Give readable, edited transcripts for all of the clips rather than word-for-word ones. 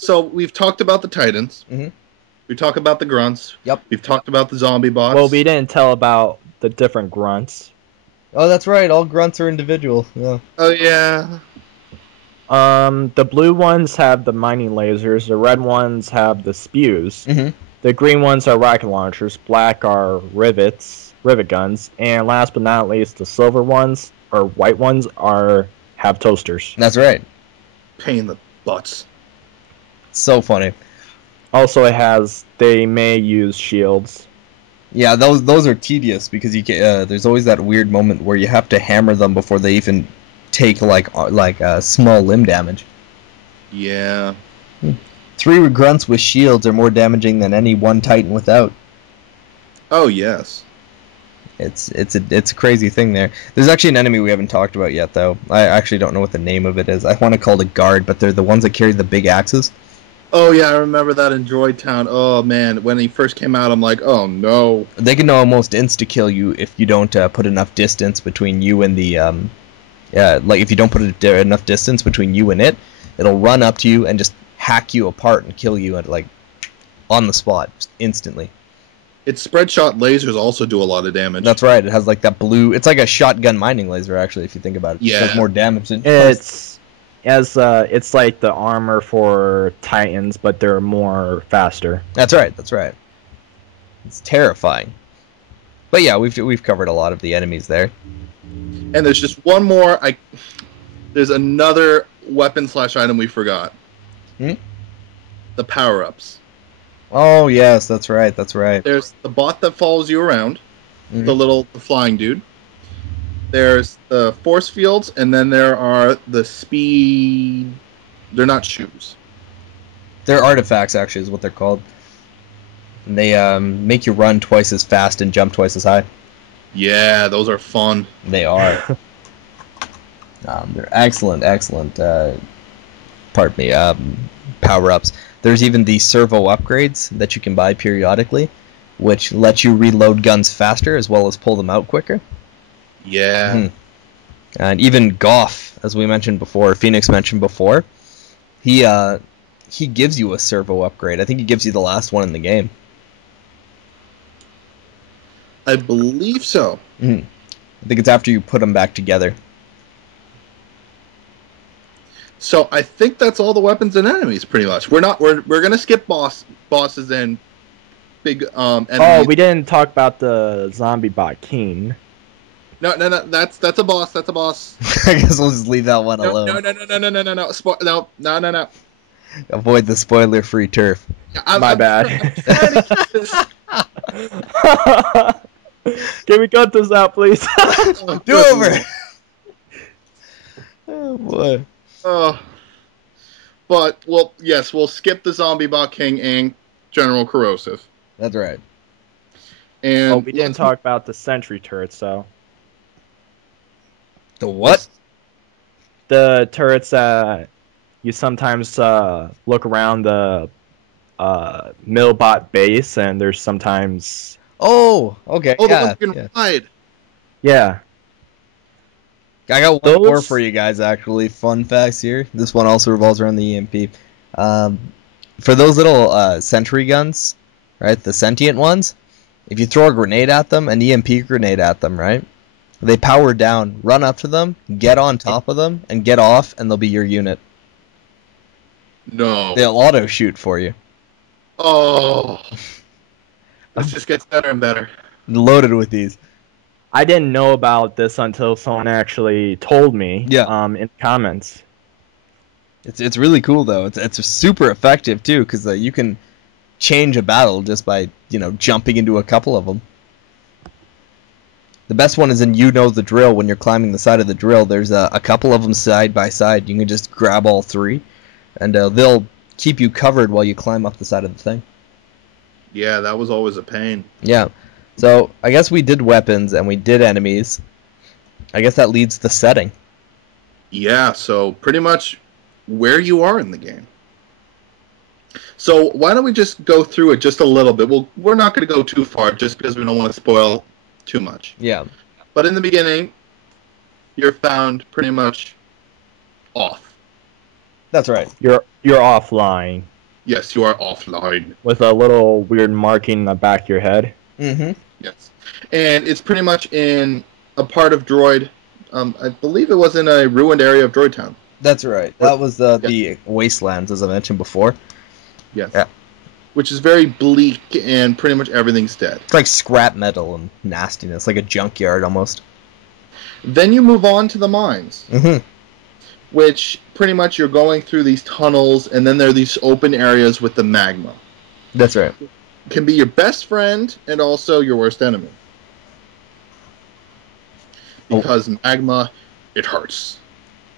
So we've talked about the Titans. Mm-hmm. We talked about the grunts. Yep. We've talked about the zombie bots. Well, we didn't tell about the different grunts. Oh, that's right. All grunts are individual. Yeah. Oh yeah. The blue ones have the mining lasers. The red ones have the spews. Mm-hmm. The green ones are rocket launchers. Black are rivet guns. And last but not least, the silver ones or white ones have toasters. That's right. Pain in the butts. So funny. Also, they may use shields. Yeah, those are tedious because you can, there's always that weird moment where you have to hammer them before they even take like small limb damage. Yeah. 3 grunts with shields are more damaging than any one Titan without. Oh yes. It's a crazy thing there. There's actually an enemy we haven't talked about yet though. I actually don't know what the name of it is. I want to call it a guard, but they're the ones that carry the big axes. Oh yeah, I remember that in Droid Town. Oh man, when he first came out, I'm like, oh no. They can almost insta-kill you if you don't put enough distance between you and the like if you don't put enough distance between you and it, it'll run up to you and just hack you apart and kill you at like on the spot just instantly. Its spread shot lasers also do a lot of damage. That's right. It has like that blue. It's like a shotgun mining laser actually, if you think about it. Yeah. It does more damage than It's like the armor for Titans, but they're more faster. That's right. That's right. It's terrifying. But yeah, we've covered a lot of the enemies there. And there's just one more. There's another weapon/item we forgot. The power-ups. Oh yes, that's right. That's right. There's the bot that follows you around, the flying dude. There's the force fields, and then there are the speed. They're not shoes. They're artifacts, actually, is what they're called. And they make you run twice as fast and jump twice as high. Yeah, those are fun. They are. They're excellent, power-ups. There's even the servo upgrades that you can buy periodically, which let you reload guns faster as well as pull them out quicker. Yeah. And even Goff, as we mentioned before, Phoenix mentioned before, he gives you a servo upgrade. I think he gives you the last one in the game. I believe so. I think it's after you put them back together. So I think that's all the weapons and enemies, pretty much. We're gonna skip bosses and big enemies. Oh, we didn't talk about the zombie bot King. No, that's a boss. That's a boss. I guess we'll just leave that one alone. No. Avoid the spoiler-free turf. My bad. Can we cut this out, please? Do over. Oh boy. But we'll skip the zombie bot King and General Corrosive. That's right. And we didn't talk about the sentry turrets, though. The what? The turrets that you sometimes look around the Millbot base, and there's sometimes... Oh, okay. Oh, the ones you can ride. Yeah. I got one more for you guys, actually. Fun facts here. This one also revolves around the EMP. For those little sentry guns, right, the sentient ones, if you throw a grenade at them, an EMP grenade at them, right, they power down, run up to them, get on top of them, and get off, and they'll be your unit. No. They'll auto-shoot for you. Oh. This just gets better and better. Loaded with these. I didn't know about this until someone actually told me in comments. It's really cool, though. It's super effective, too, because you can change a battle just by, jumping into a couple of them. The best one is in You Know the Drill. When you're climbing the side of the drill, there's a couple of them side by side. You can just grab all three, and they'll keep you covered while you climb up the side of the thing. Yeah, that was always a pain. Yeah. So, I guess we did weapons and we did enemies. I guess that leads the setting. Yeah, so pretty much where you are in the game. So, why don't we just go through it just a little bit? We're not going to go too far just because we don't want to spoil too much. Yeah. But in the beginning, you're found pretty much off. That's right. You're offline Yes, you are offline. with a little weird marking in the back of your head. Mm-hmm. Yes. And it's pretty much in a part of Droid. I believe it was in a ruined area of Droid Town. That's right. That was the wastelands, as I mentioned before. Yes. Yeah. Which is very bleak and pretty much everything's dead. It's like scrap metal and nastiness, like a junkyard almost. Then you move on to the mines. Mm-hmm. Which pretty much you're going through these tunnels, and then there are these open areas with the magma. That's right. It can be your best friend and also your worst enemy. Because magma, it hurts.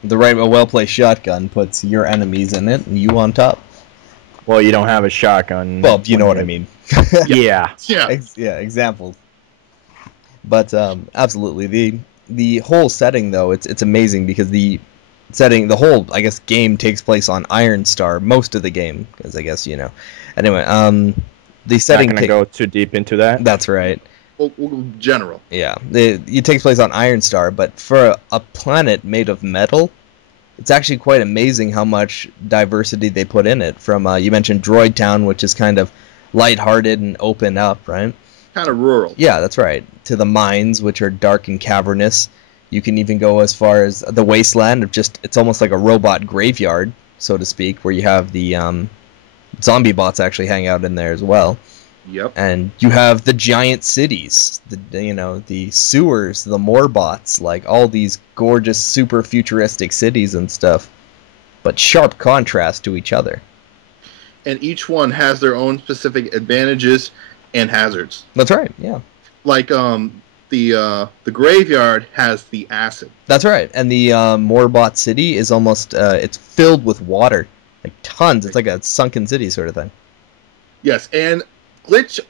A well-placed shotgun puts your enemies in it and you on top. Well, you don't have a shotgun. Well, you know what I mean. Yeah. Yeah. Examples. But absolutely, the whole setting though, it's amazing because the whole game takes place on Iron Star, most of the game, because I guess Anyway, the setting. Not gonna go too deep into that. That's right. Well, general. Yeah, it takes place on Iron Star, but for a planet made of metal, it's actually quite amazing how much diversity they put in it. From you mentioned Droid Town, which is kind of lighthearted and open up, right? Kind of rural. Yeah, that's right. To the mines, which are dark and cavernous. You can even go as far as the wasteland of it's almost like a robot graveyard, so to speak, where you have the zombie bots actually hang out in there as well. Yep. And you have the giant cities, the sewers, the Morbots, like all these gorgeous, super futuristic cities and stuff, but sharp contrast to each other. And each one has their own specific advantages and hazards. That's right. Yeah. Like the graveyard has the acid. That's right. And the Morbot city is almost it's filled with water, like tons. It's like a sunken city sort of thing. Yes, and Glitch,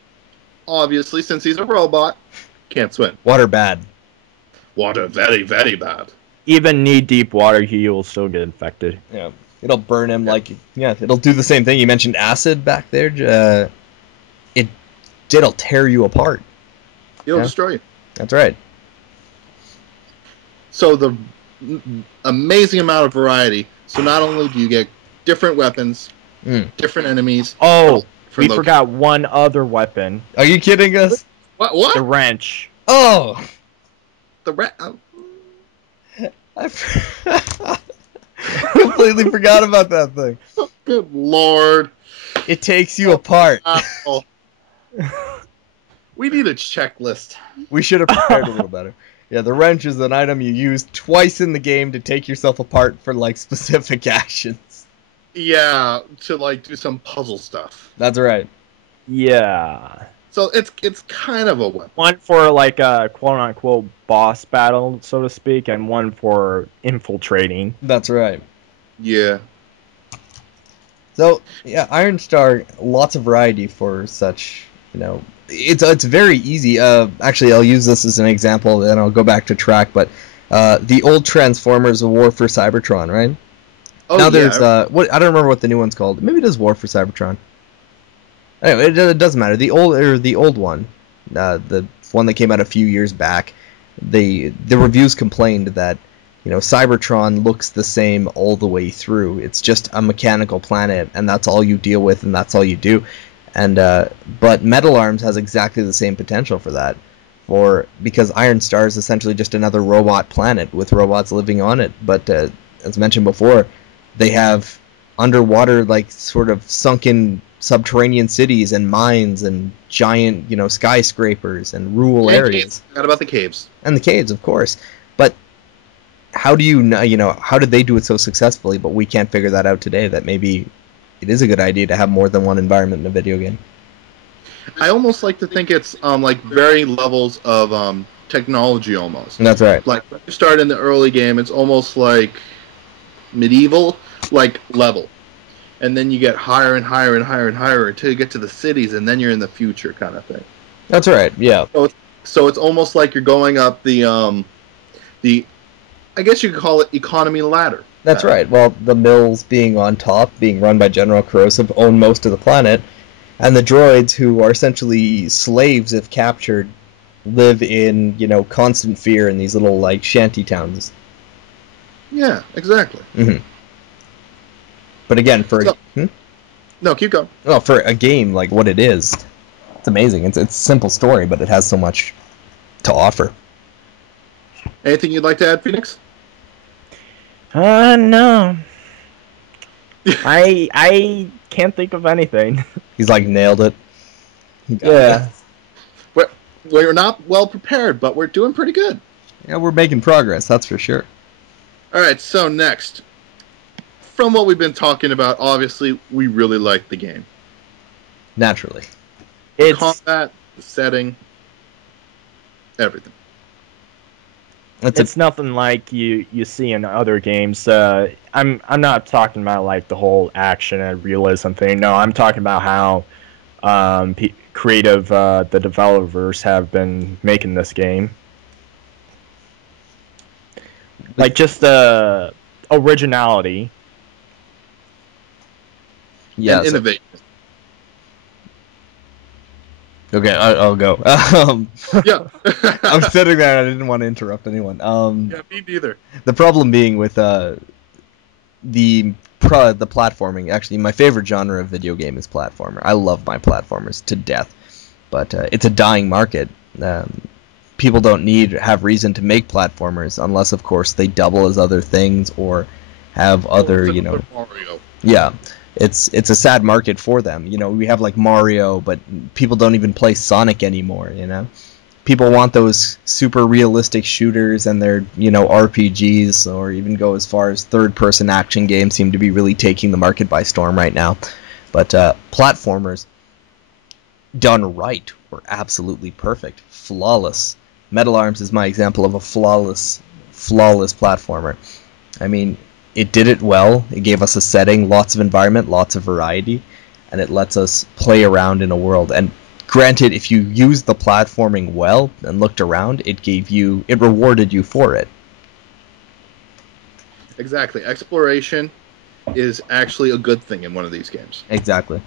obviously, since he's a robot, can't swim. Water bad. Water very, very bad. Even knee-deep water, he will still get infected. Yeah. It'll burn him it'll do the same thing. You mentioned acid back there. It'll tear you apart. It'll destroy you. That's right. So the amazing amount of variety. So not only do you get different weapons, different enemies. Oh, we forgot one other weapon. Are you kidding us? What? The wrench. Oh! I completely forgot about that thing. Oh, good lord. It takes you apart. We need a checklist. We should have prepared a little better. Yeah, the wrench is an item you use twice in the game to take yourself apart for specific actions. Yeah, to do some puzzle stuff. That's right. Yeah. So it's kind of a weapon. One for a quote unquote boss battle, so to speak, and one for infiltrating. That's right. Yeah. So yeah, Iron Star, lots of variety for such. It's very easy. Actually, I'll use this as an example, and I'll go back to track. But the old Transformers War for Cybertron, right? Oh, now there's I don't remember what the new one's called. Maybe it is War for Cybertron. Anyway, it doesn't matter. The old one, the one that came out a few years back, the reviews complained that Cybertron looks the same all the way through. It's just a mechanical planet, and that's all you deal with, and that's all you do. And but Metal Arms has exactly the same potential for that, because Iron Star is essentially just another robot planet with robots living on it. But as mentioned before, they have underwater, sort of sunken subterranean cities and mines and giant, skyscrapers and rural areas. Forgot about the caves. And the caves, of course. But how do how did they do it so successfully, but we can't figure that out today, that maybe it is a good idea to have more than one environment in a video game? I almost like to think it's varying levels of technology almost. That's right. Like when you start in the early game, it's almost like medieval level. And then you get higher and higher and higher and higher until you get to the cities, and then you're in the future kind of thing. That's right. Yeah. So it's almost like you're going up the I guess you could call it economy ladder. That's right. Well, the mills being on top, being run by General Corrosive, own most of the planet, and the droids, who are essentially slaves if captured, live in constant fear in these little shanty towns. Yeah, exactly. Mm-hmm. But again, for no, keep going. well, for a game like what it is, it's amazing. It's a simple story, but it has so much to offer. Anything you'd like to add, Phoenix? No. I can't think of anything. He's like nailed it. Yeah. We're not well prepared, but we're doing pretty good. Yeah, we're making progress, that's for sure. All right, so next, from what we've been talking about, obviously we really like the game. Naturally. The combat, the setting, everything. It's nothing like you see in other games. I'm not talking about like the whole action and realism thing. No, I'm talking about how creative the developers have been making this game. Like just the originality. Yeah. And innovation. Okay, I'll go. Yeah. I'm sitting there and I didn't want to interrupt anyone. Yeah, me neither. The problem being with the platforming, actually, my favorite genre of video game is platformer. I love my platformers to death, but it's a dying market. People don't have reason to make platformers unless, of course, they double as other things or have other, Mario. Yeah. It's a sad market for them. We have like Mario, but people don't even play Sonic anymore, People want those super realistic shooters and their, RPGs, or even go as far as third-person action games seem to be really taking the market by storm right now. But platformers done right were absolutely perfect. Flawless. Metal Arms is my example of a flawless platformer. I mean, it did it well. It gave us a setting, lots of environment, lots of variety, and it lets us play around in a world. And granted, if you used the platforming well and looked around, it rewarded you for it. Exactly. Exploration is actually a good thing in one of these games. Exactly.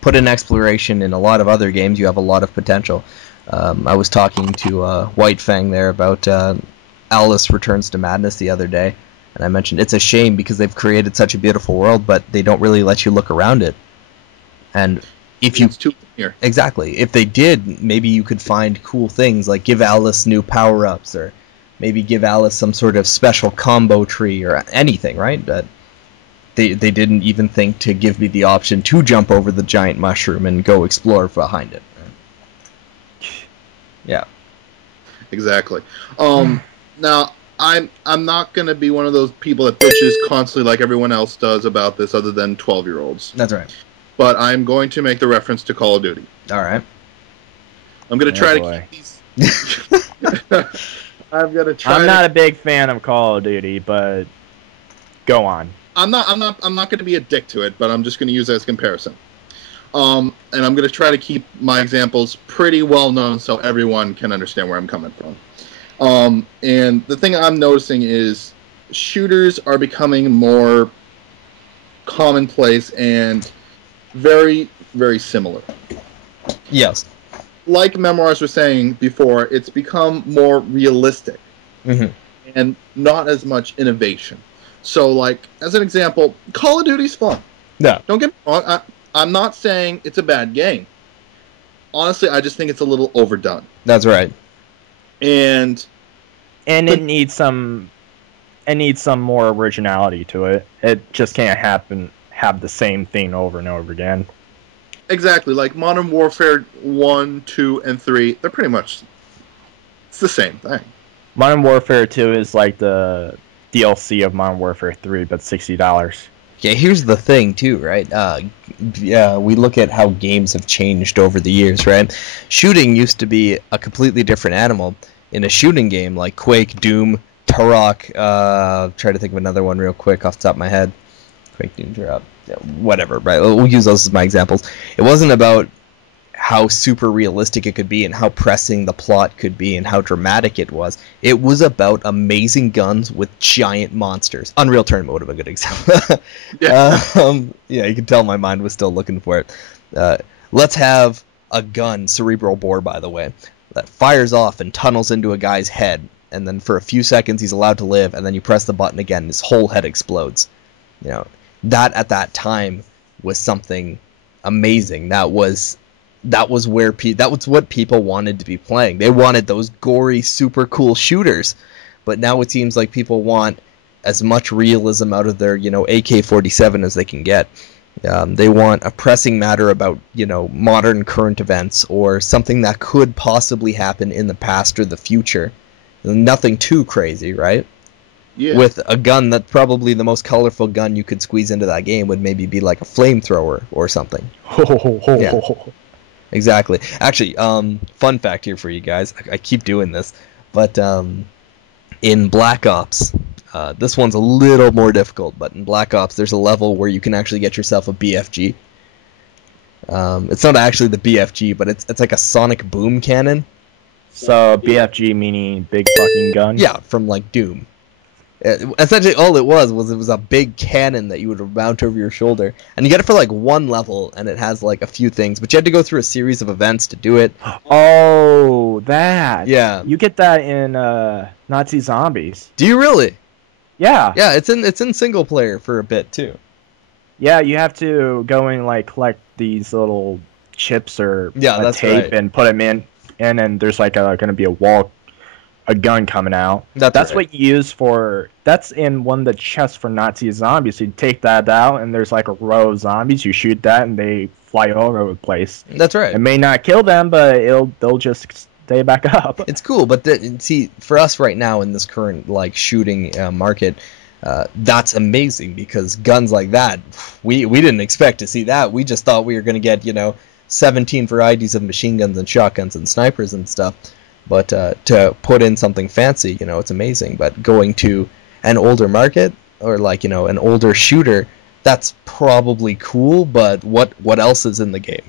Put in exploration in a lot of other games, you have a lot of potential. I was talking to White Fang there about Alice Returns to Madness the other day. And I mentioned it's a shame because they've created such a beautiful world, but they don't really let you look around it. And if it's too linear. Exactly, if they did, maybe you could find cool things like give Alice new power-ups, or maybe give Alice some sort of special combo tree or anything, right? But they didn't even think to give me the option to jump over the giant mushroom and go explore behind it. Yeah. Exactly. Now, I'm not going to be one of those people that bitches constantly like everyone else does about this other than 12-year-olds. That's right. But I'm going to make the reference to Call of Duty. All right. I'm going to try to keep these... I'm not a big fan of Call of Duty, but go on. I'm not going to be a dick to it, but I'm just going to use it as comparison. And I'm going to try to keep my examples pretty well known so everyone can understand where I'm coming from. And the thing I'm noticing is shooters are becoming more commonplace and very, very similar. Yes. Like Memoirs was saying before, it's become more realistic. Mm-hmm. And not as much innovation. So, like, as an example, Call of Duty's fun. Yeah. Don't get me wrong, I'm not saying it's a bad game. Honestly, I just think it's a little overdone. That's right. And it needs some more originality to it. It just can't have the same thing over and over again. Exactly, like Modern Warfare 1, 2, and 3, they're pretty much it's the same thing. Modern Warfare 2 is like the DLC of Modern Warfare 3, but $60. Yeah, here's the thing, too, right? We look at how games have changed over the years, right? Shooting used to be a completely different animal. In a shooting game like Quake, Doom, Turok, try to think of another one real quick off the top of my head. Quake, Doom, Turok, whatever, right? We'll use those as my examples. It wasn't about how super realistic it could be and how pressing the plot could be and how dramatic it was. It was about amazing guns with giant monsters. Unreal Tournament would have been a good example. Yeah, you can tell my mind was still looking for it. Let's have a gun, cerebral bore, by the way, that fires off and tunnels into a guy's head, and then for a few seconds he's allowed to live, and then you press the button again and his whole head explodes. that at that time was something amazing. That was where that was what people wanted to be playing. They wanted those gory, super cool shooters. But now it seems like people want as much realism out of their, AK-47 as they can get. They want a pressing matter about, modern current events or something that could possibly happen in the past or the future. Nothing too crazy, right? Yeah. With a gun that's probably the most colorful gun you could squeeze into that game would maybe be like a flamethrower or something. Yeah. Exactly. Actually, fun fact here for you guys. I keep doing this, but in Black Ops, this one's a little more difficult, but in Black Ops there's a level where you can actually get yourself a BFG. It's not actually the BFG, but it's like a sonic boom cannon. So BFG meaning big fucking gun? Yeah, from like Doom. Essentially all it was a big cannon that you would mount over your shoulder, and you get it for like one level, and it has like a few things, but you had to go through a series of events to do it. Oh, that. Yeah. You get that in Nazi Zombies. Do you really? Yeah. Yeah, it's in single player for a bit too. Yeah, you have to go and like collect these little chips or that's tape right. and put them in, and then there's like going to be a gun coming out. That's right. What you use for. That's in one of the chests for Nazi Zombies. So you take that out, and there's like a row of zombies. You shoot that, and they fly all over the place. That's right. It may not kill them, but they'll just stay back up. It's cool, but see, for us right now in this current like shooting market, that's amazing because guns like that, we didn't expect to see that. We just thought we were going to get 17 varieties of machine guns and shotguns and snipers and stuff. But to put in something fancy, it's amazing. But going to an older market or like an older shooter, that's probably cool. But what else is in the game?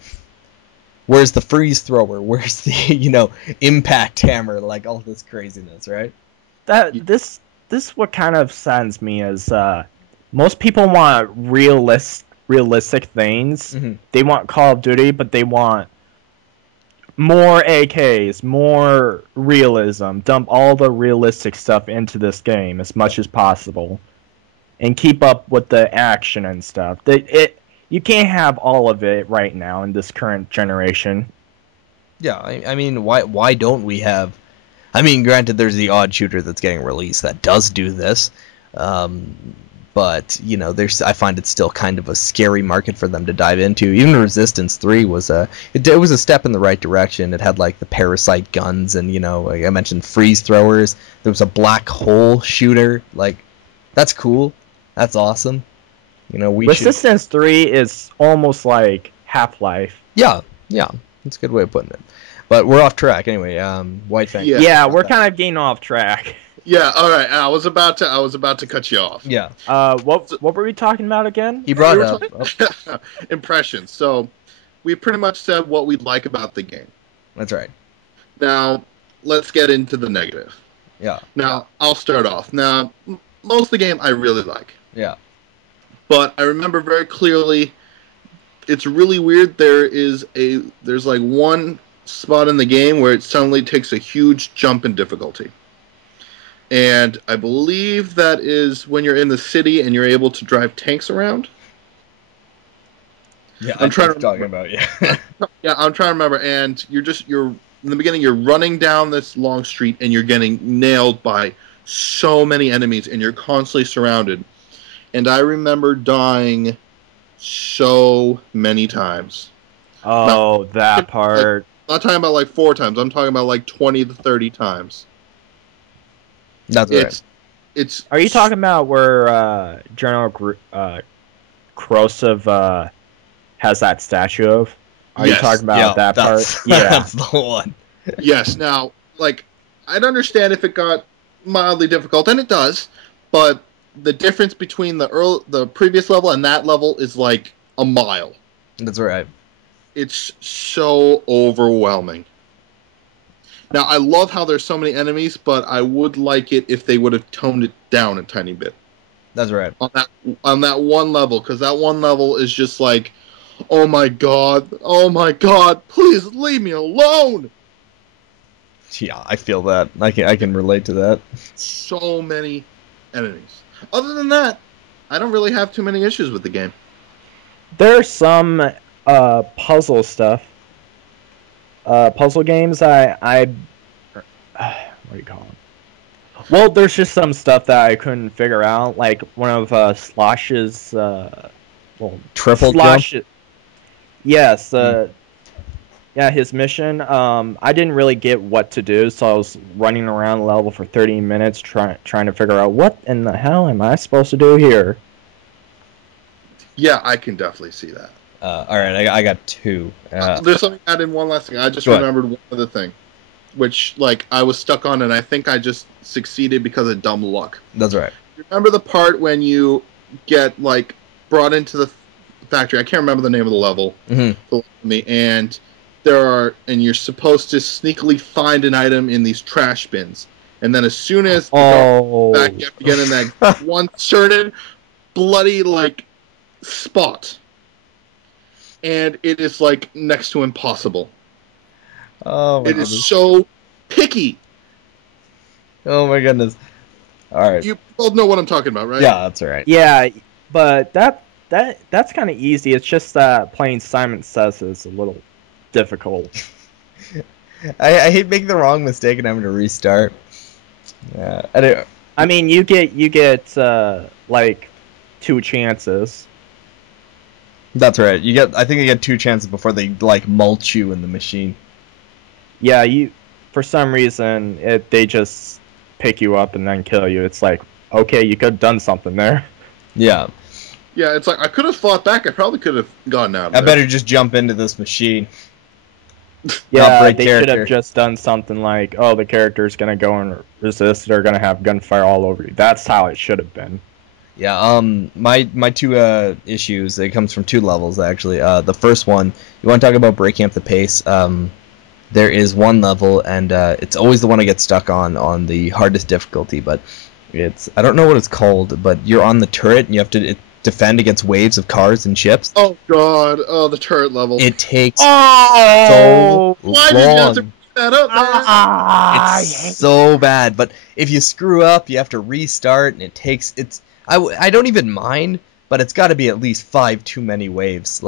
Where's the freeze thrower? Where's the impact hammer? Like all this craziness, right? This what kind of saddens me is most people want realistic things. Mm-hmm. They want Call of Duty, but they want more AKs, more realism. Dump all the realistic stuff into this game as much as possible, and keep up with the action and stuff. You can't have all of it right now in this current generation. Yeah, I mean, why don't we have? I mean, granted, there's the odd shooter that's getting released that does do this, but I find it still kind of a scary market for them to dive into. Even Resistance 3 was it was a step in the right direction. It had like the parasite guns, and like I mentioned, freeze throwers. There was a black hole shooter. Like, that's cool. That's awesome. Resistance 3 is almost like Half-Life. Yeah, that's a good way of putting it. But we're off track anyway. White Fang. Yeah, we're kind of getting off track. Yeah, all right. I was about to cut you off. Yeah. What were we talking about again? He brought up impressions. So we pretty much said what we like about the game. That's right. Now let's get into the negative. Yeah. Now I'll start off. Now most of the game I really like. Yeah. But I remember very clearly. It's really weird. There's like one spot in the game where it suddenly takes a huge jump in difficulty. And I believe that is when you're in the city and you're able to drive tanks around. Yeah, I'm trying to talking about yeah, I'm trying to remember. And you're in the beginning. You're running down this long street and you're getting nailed by so many enemies and you're constantly surrounded. And I remember dying so many times. Oh, that part. I'm not talking about like 4 times. I'm talking about like 20 to 30 times. That's right. It's. Are you talking about where General Khrushchev has that statue of? Are you talking about that part? Yeah, that's the one. Yes. Now, like, I'd understand if it got mildly difficult, and it does, but the difference between the previous level and that level is like a mile. That's right. It's so overwhelming. Now, I love how there's so many enemies, but I would like it if they would have toned it down a tiny bit. That's right. On that one level, because that one level is just like, oh my god, please leave me alone. Yeah, I feel that. I can relate to that. So many enemies. Other than that, I don't really have too many issues with the game. There's some puzzle stuff. Puzzle games, what do you call them? Well, there's just some stuff that I couldn't figure out, like one of Slosh's, triple Slosh, jump? Yes, yeah, his mission. I didn't really get what to do, so I was running around the level for 30 minutes trying to figure out what in the hell am I supposed to do here. Yeah, I can definitely see that. All right, I got 2. There's something to add in one last thing. I just remembered one other thing, which I was stuck on, and I think I just succeeded because of dumb luck. That's right. Remember the part when you get brought into the factory? I can't remember the name of the level. Mm-hmm. And you're supposed to sneakily find an item in these trash bins, and then as soon as back, you have to get in that one certain bloody spot. And it is next to impossible. Oh, it is so picky. Oh my goodness! All right, you both know what I'm talking about, right? Yeah, that's right. Yeah, but that's kind of easy. It's just that playing Simon Says is a little difficult. I hate making the wrong mistake and having to restart. Yeah, I mean, you get 2 chances. That's right. I think you get 2 chances before they mulch you in the machine. Yeah, for some reason they just pick you up and then kill you. It's okay, you could have done something there. Yeah. Yeah, it's I could have fought back. I probably could have gotten out of it. I better just jump into this machine. Yeah, they should have just done something the character's gonna go and resist. They're gonna have gunfire all over you. That's how it should have been. Yeah, my 2 issues, it comes from 2 levels, actually. The first one, you want to talk about breaking up the pace, there is one level, and it's always the one I get stuck on the hardest difficulty, but I don't know what it's called, but you're on the turret, and you have to defend against waves of cars and ships. Oh, God. Oh, the turret level. It takes so long. Why did you have to put that up, man? It's so bad, but if you screw up, you have to restart, and I don't even mind, but it's got to be at least 5 too many waves.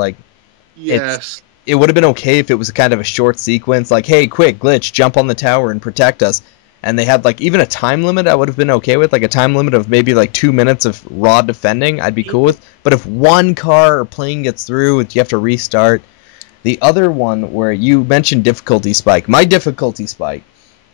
Yes. It would have been okay if it was kind of a short sequence, hey, quick, glitch, jump on the tower and protect us. And they had even a time limit I would have been okay with, a time limit of maybe 2 minutes of raw defending, I'd be cool with. But if one car or plane gets through, you have to restart. The other one where you mentioned difficulty spike, my difficulty spike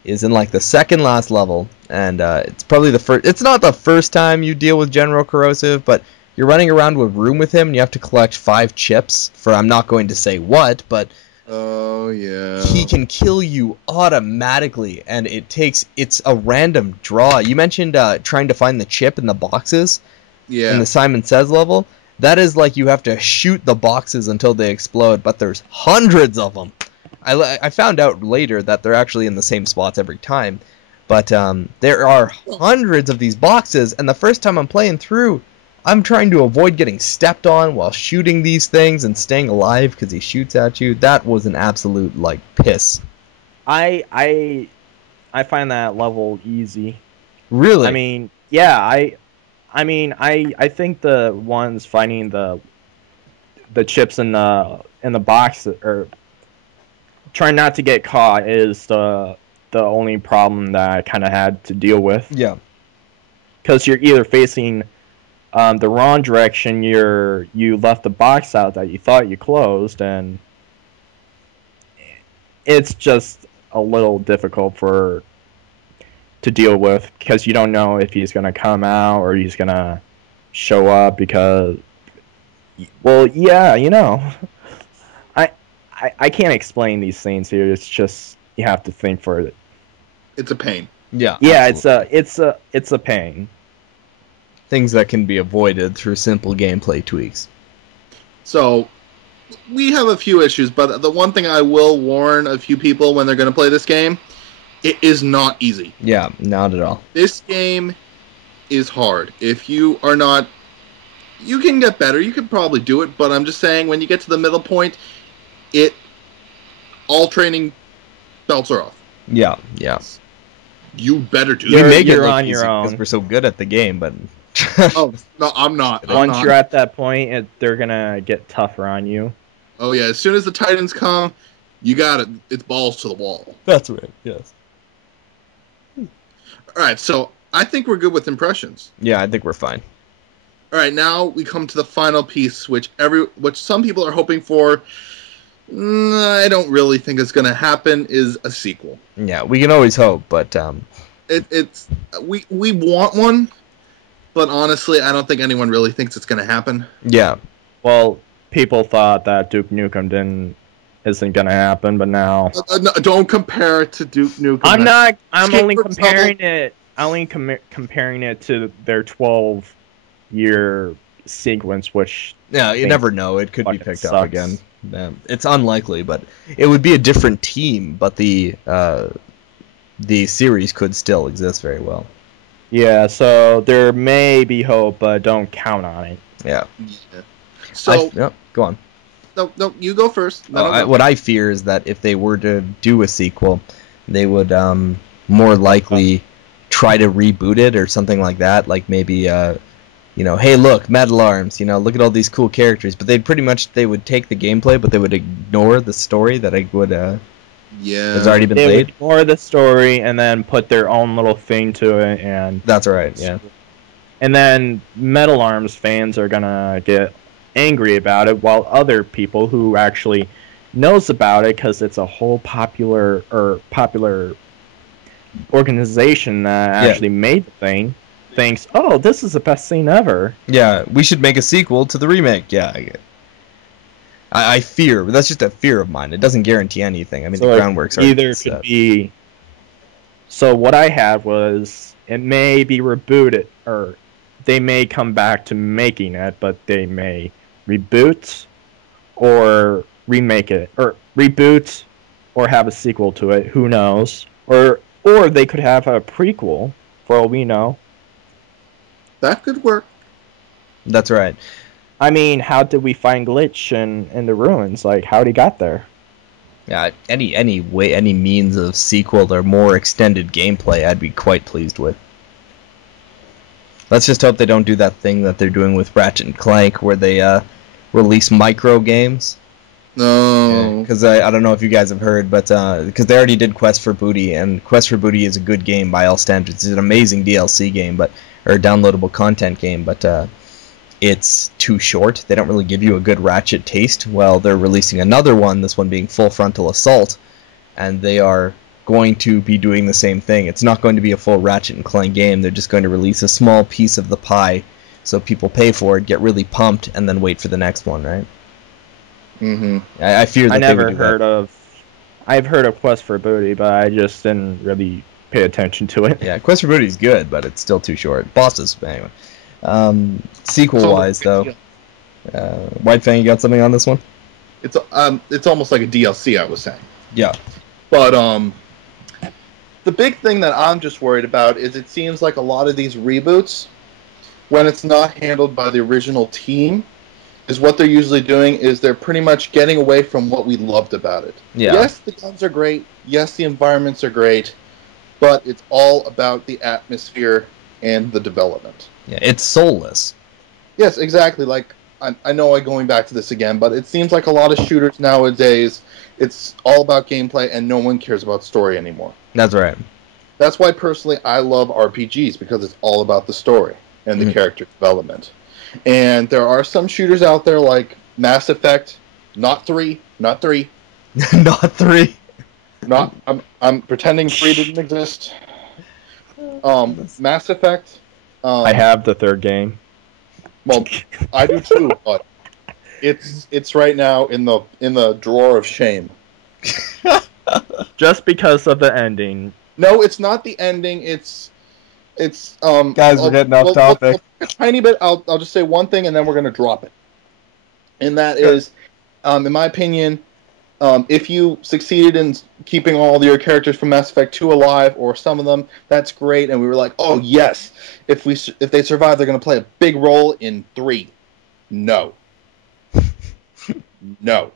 is in the second last level, and it's probably the first. It's not the first time you deal with General Corrosive, but you're running around with room with him, and you have to collect 5 chips for I'm not going to say what, but oh yeah, he can kill you automatically, and it's a random draw. You mentioned trying to find the chip in the boxes, in the Simon Says level. That is you have to shoot the boxes until they explode, but there's hundreds of them. I found out later that they're actually in the same spots every time, but there are hundreds of these boxes, and the first time I'm playing through, I'm trying to avoid getting stepped on while shooting these things and staying alive because he shoots at you. That was an absolute piss. I find that level easy. Really? I mean, yeah. I think the ones finding the chips in the box or trying not to get caught is the only problem that I kind of had to deal with. Yeah. Because you're either facing the wrong direction, you left the box out that you thought you closed, and it's just a little difficult to deal with because you don't know if he's going to come out or he's going to show up because, well, yeah, I can't explain these things here. It's just you have to think for it. It's a pain. Yeah. Yeah, absolutely. it's a pain. Things that can be avoided through simple gameplay tweaks. So, we have a few issues, but the one thing I will warn a few people when they're going to play this game, it is not easy. Yeah, not at all. This game is hard. If you are not... You can get better. You could probably do it, but I'm just saying, when you get to the middle point, all training belts are off. Yeah. You better do You're that. on your own. Because we're so good at the game, but Oh no, I'm not. Once you're at that point, they're gonna get tougher on you. Oh yeah, as soon as the Titans come, you got it. It's balls to the wall. That's right. Yes. All right, so I think we're good with impressions. Yeah, I think we're fine. All right, now we come to the final piece, which some people are hoping for. I don't really think it's going to happen. Is a sequel. Yeah, we can always hope, but we want one, but honestly, I don't think anyone really thinks it's going to happen. Yeah. Well, people thought that Duke Nukem isn't going to happen, but now no, don't compare it to Duke Nukem. I'm not. I'm only comparing it. Comparing it to their 12-year sequence, which you never know. It could be picked up again. It's unlikely, but it would be a different team. But the series could still exist very well. Yeah, so there may be hope, but don't count on it. Yeah. So go on. No, you go first. What I fear is that if they were to do a sequel, they would more likely try to reboot it or something like that. Like maybe, hey, look, Metal Arms. Look at all these cool characters. But they would take the gameplay, but they would ignore the story that has already been played. They would ignore the story and then put their own little thing to it, and that's right. Yeah. And then Metal Arms fans are gonna get angry about it, while other people who actually knows about it because it's a whole popular organization that actually made the thing thinks, oh, this is the best thing ever. Yeah, we should make a sequel to the remake. Yeah, I fear, but that's just a fear of mine. It doesn't guarantee anything. I mean, the groundwork's already either set. Could be. So what I had was it may be rebooted, or they may come back to making it, but they may reboot or remake it, or reboot or have a sequel to it. Who knows? Or they could have a prequel, for all we know. That could work. That's right. I mean, how did we find Glitch in the ruins? Like, how'd he got there? Yeah, any way, any means of sequel or more extended gameplay, I'd be quite pleased with. Let's just hope they don't do that thing that they're doing with Ratchet and Clank, where they release micro games. No. Because I don't know if you guys have heard, but because they already did Quest for Booty, and Quest for Booty is a good game by all standards. It's an amazing DLC game, or downloadable content game, but it's too short. They don't really give you a good Ratchet taste. Well, they're releasing another one, this one being Full Frontal Assault, and they are going to be doing the same thing. It's not going to be a full Ratchet and Clank game. They're just going to release a small piece of the pie so people pay for it, get really pumped, and then wait for the next one, right? Mm-hmm. I fear that I've heard of Quest for Booty, but I just didn't really pay attention to it. Yeah, Quest for Booty is good, but it's still too short. Bosses, anyway. Sequel-wise, though, White Fang, you got something on this one? It's almost like a DLC, I was saying. Yeah. But the big thing that I'm just worried about is it seems like a lot of these reboots, when it's not handled by the original team, is what they're usually doing is they're pretty much getting away from what we loved about it. Yeah. Yes, the guns are great. Yes, the environments are great. But it's all about the atmosphere and the development. Yeah, it's soulless. Yes, exactly. Like, I know I'm going back to this again, but it seems like a lot of shooters nowadays, it's all about gameplay and no one cares about story anymore. That's right. That's why, personally, I love RPGs, because it's all about the story and the character development. And there are some shooters out there like Mass Effect, not 3. Not 3. I'm pretending 3 didn't exist. Mass Effect. I have the third game. Well, I do too, but it's right now in the drawer of shame. Just because of the ending. No, it's not the ending. It's guys, we're getting off topic. A tiny bit. I'll just say one thing, and then we're going to drop it. And that is, in my opinion, if you succeeded in keeping all your characters from Mass Effect 2 alive, or some of them, that's great. And we were like, oh yes, if they survive, they're going to play a big role in 3. No. No.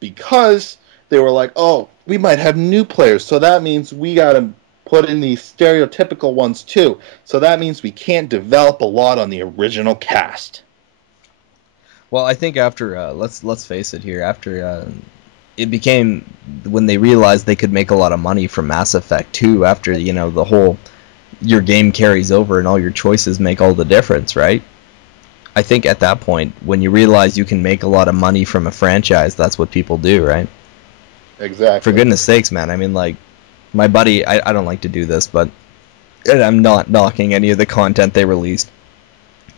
Because they were like, oh, we might have new players, so that means we got to put in the stereotypical ones too. So that means we can't develop a lot on the original cast. Well, I think after let's face it here, after it became when they realized they could make a lot of money from Mass Effect 2, after the whole your game carries over and all your choices make all the difference, right? I think at that point, when you realize you can make a lot of money from a franchise, that's what people do, right? Exactly. For goodness sakes, man. I mean, like, my buddy, I don't like to do this, but and I'm not knocking any of the content they released.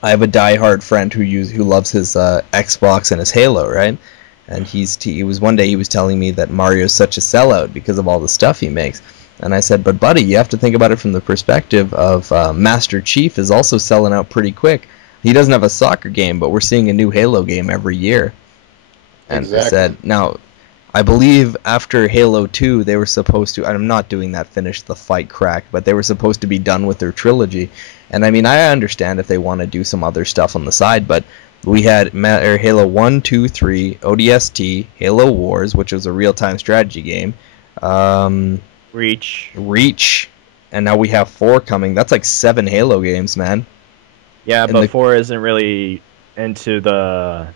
I have a diehard friend who loves his Xbox and his Halo, right? And he was one day he was telling me that Mario's such a sellout because of all the stuff he makes. And I said, but buddy, you have to think about it from the perspective of Master Chief is also selling out pretty quick. He doesn't have a soccer game, but we're seeing a new Halo game every year. And exactly. I said, now, I believe after Halo 2, they were supposed to, I'm not doing that finish the fight crack, but they were supposed to be done with their trilogy. And I mean, I understand if they want to do some other stuff on the side, but we had Halo 1, 2, 3, ODST, Halo Wars, which was a real-time strategy game. Reach. And now we have 4 coming. That's like 7 Halo games, man. Yeah, and but 4 isn't really into the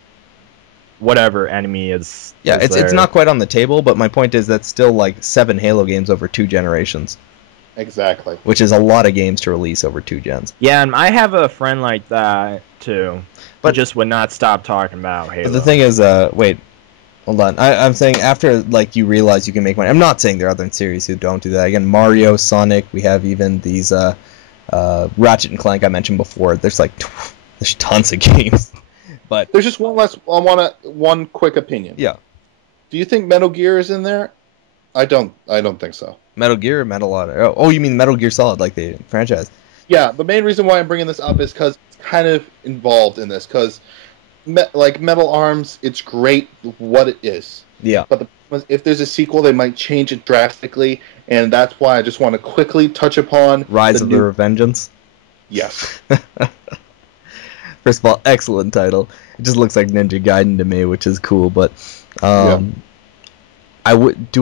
whatever enemy is. Yeah, it's not quite on the table, but my point is that's still like 7 Halo games over 2 generations. Exactly. Which is a lot of games to release over 2 gens. Yeah, and I have a friend like that too, but just would not stop talking about Halo. But the thing is, wait, hold on. I'm saying after like you realize you can make money. I'm not saying there are other series who don't do that. Again, Mario, Sonic. We have even these Ratchet and Clank I mentioned before. There's tons of games. But there's just one quick opinion. Yeah. Do you think Metal Gear is in there? I don't think so. Metal Gear or Metal Odyssey? Oh, you mean Metal Gear Solid, like the franchise? Yeah, the main reason why I'm bringing this up is because it's kind of involved in this. Because, like Metal Arms, it's great what it is. Yeah. But if there's a sequel, they might change it drastically, and that's why I just want to quickly touch upon Rise of the Revengeance. Yes. First of all, excellent title. It just looks like Ninja Gaiden to me, which is cool. But do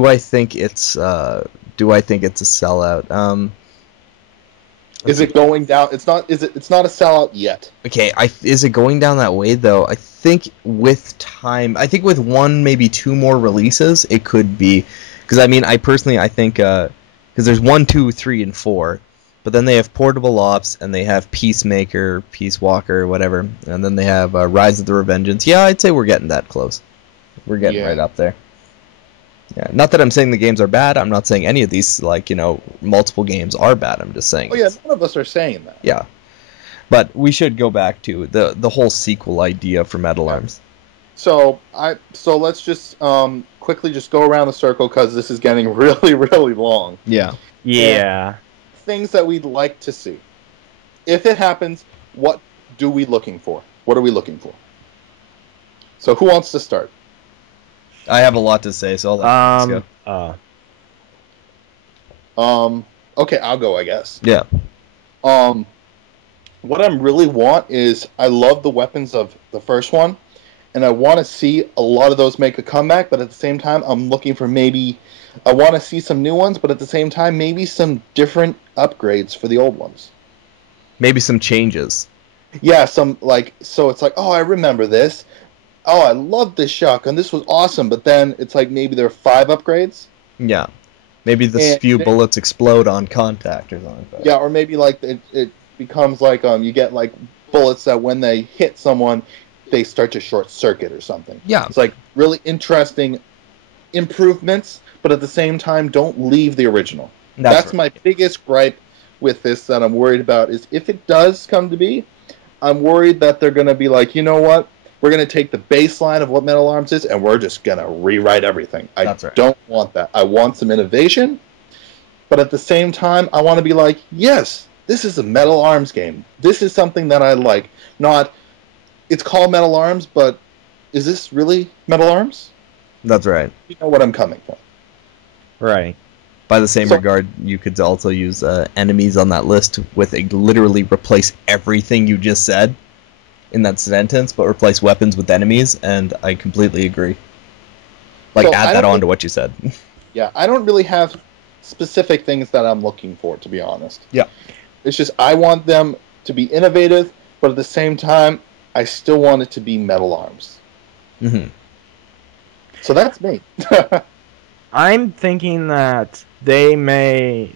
I think it's a sellout? Is it going down? It's not. It's not a sellout yet. Okay. Is it going down that way though? I think with time, I think with 1, maybe 2 more releases, it could be. Because I mean, I personally, I think because there's 1, 2, 3, and 4. But then they have Portable Ops, and they have Peacemaker, Peace Walker, whatever. And then they have Rise of the Revengeance. Yeah, I'd say we're getting that close. We're getting right up there. Yeah, not that I'm saying the games are bad. I'm not saying any of these, multiple games are bad. I'm just saying. Oh, yeah, none of us are saying that. Yeah. But we should go back to the whole sequel idea for Metal Arms. So let's just quickly just go around the circle, because this is getting really, really long. Yeah. Yeah. And things that we'd like to see. If it happens, what do we looking for? What are we looking for? So who wants to start? I have a lot to say, so let's go. Okay, I'll go, I guess. Yeah. What I really want is, I love the weapons of the first one, and I want to see a lot of those make a comeback, but at the same time, I'm looking for I want to see some new ones, but at the same time, maybe some different upgrades for the old ones. Maybe some changes. Yeah, so it's like, oh, I remember this. Oh, I love this shotgun. This was awesome. But then it's like maybe there are 5 upgrades. Yeah. Maybe the few bullets explode on contact or something like that. Yeah, or maybe it becomes like you get like bullets that when they hit someone, they start to short circuit or something. Yeah. It's like really interesting improvements, but at the same time, don't leave the original. That's right. My biggest gripe with this that I'm worried about is if it does come to be, I'm worried that they're going to be like, you know what? We're going to take the baseline of what Metal Arms is, and we're just going to rewrite everything. I don't want that. I want some innovation, but at the same time, I want to be like, yes, this is a Metal Arms game. This is something that I like. Not, it's called Metal Arms, but is this really Metal Arms? That's right. You know what I'm coming from. Right. By the same regard, you could also use enemies on that list with literally replace everything you just said in that sentence, but replace weapons with enemies, and I completely agree. Add that on to what you said. Yeah, I don't really have specific things that I'm looking for, to be honest. Yeah. It's just I want them to be innovative, but at the same time, I still want it to be Metal Arms. Mm-hmm. So that's me. I'm thinking that they may...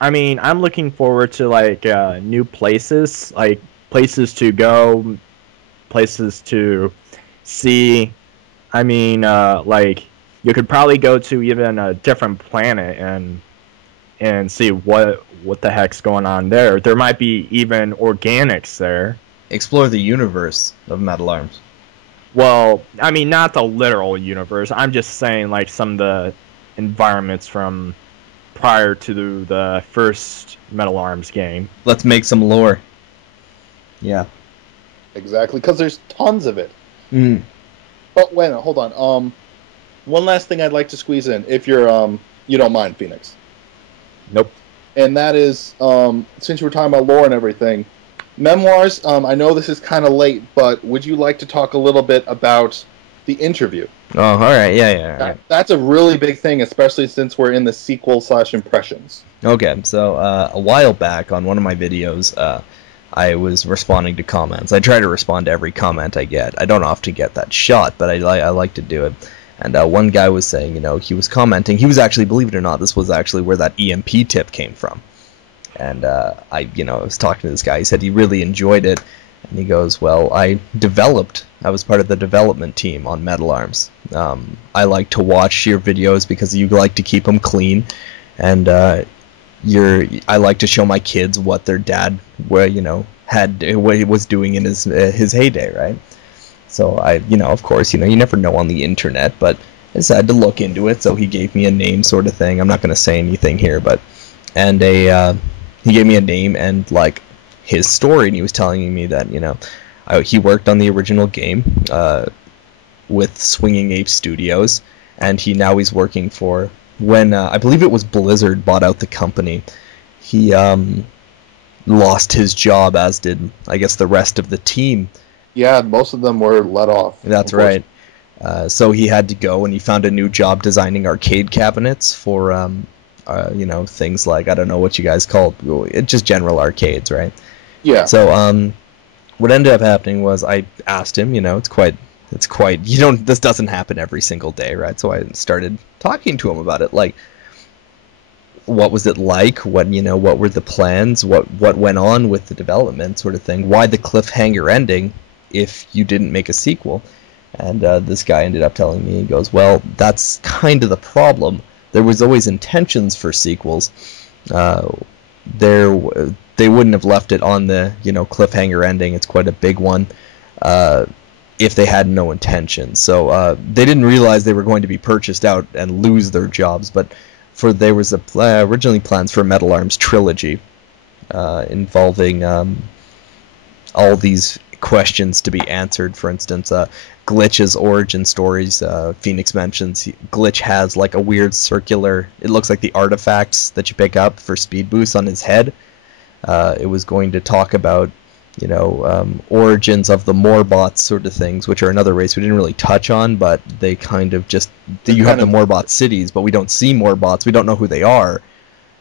I mean, I'm looking forward to, like, new places, like, places to go, places to see. I mean, like, you could probably go to even a different planet and see what the heck's going on there. There might be even organics there. Explore the universe of Metal Arms. Well, I mean, not the literal universe. I'm just saying, like, some of the environments from prior to the first Metal Arms game. Let's make some lore. Yeah. Exactly, because there's tons of it. Mm. But wait, hold on. One last thing I'd like to squeeze in, if you're you don't mind, Phoenix. Nope. And that is, since you were talking about lore and everything, memoirs. I know this is kind of late, but would you like to talk a little bit about the interview? Oh, all right. Yeah. All right. That's a really big thing, especially since we're in the sequel/impressions. Okay, so a while back on one of my videos, I was responding to comments. I try to respond to every comment I get. I don't often get that shot, but I like to do it. And one guy was saying, he was commenting. He was actually, believe it or not, this was actually where that EMP tip came from. And I was talking to this guy. He said he really enjoyed it. And he goes, well, I was part of the development team on Metal Arms. I like to watch your videos because you like to keep them clean. And I like to show my kids what their dad, what he was doing in his heyday, right? So of course, you never know on the internet, but I decided to look into it. So he gave me a name, sort of thing. I'm not going to say anything here, he gave me a name and like his story, and he was telling me that he worked on the original game with Swinging Ape Studios, and he's working for when I believe it was Blizzard bought out the company. He lost his job, as did I guess the rest of the team. Yeah, most of them were let off. That's right. So he had to go, and he found a new job designing arcade cabinets for things like, I don't know what you guys call it, just general arcades, right? Yeah. So what ended up happening was I asked him, it's quite this doesn't happen every single day, right? So I started talking to him about it, like what was it like, what were the plans, what went on with the development, sort of thing, why the cliffhanger ending if you didn't make a sequel. And this guy ended up telling me, he goes, well, that's kind of the problem. There was always intentions for sequels. They wouldn't have left it on the cliffhanger ending. It's quite a big one. If they had no intention. So they didn't realize they were going to be purchased out and lose their jobs. But there was originally plans for a Metal Arms trilogy involving all these questions to be answered. For instance, Glitch's origin stories. Phoenix mentions Glitch has like a weird circular, it looks like the artifacts that you pick up for speed boosts on his head. It was going to talk about origins of the Morbots sort of things, which are another race we didn't really touch on, but they kind of just, you have the Morbot cities, but we don't see Morbots, we don't know who they are,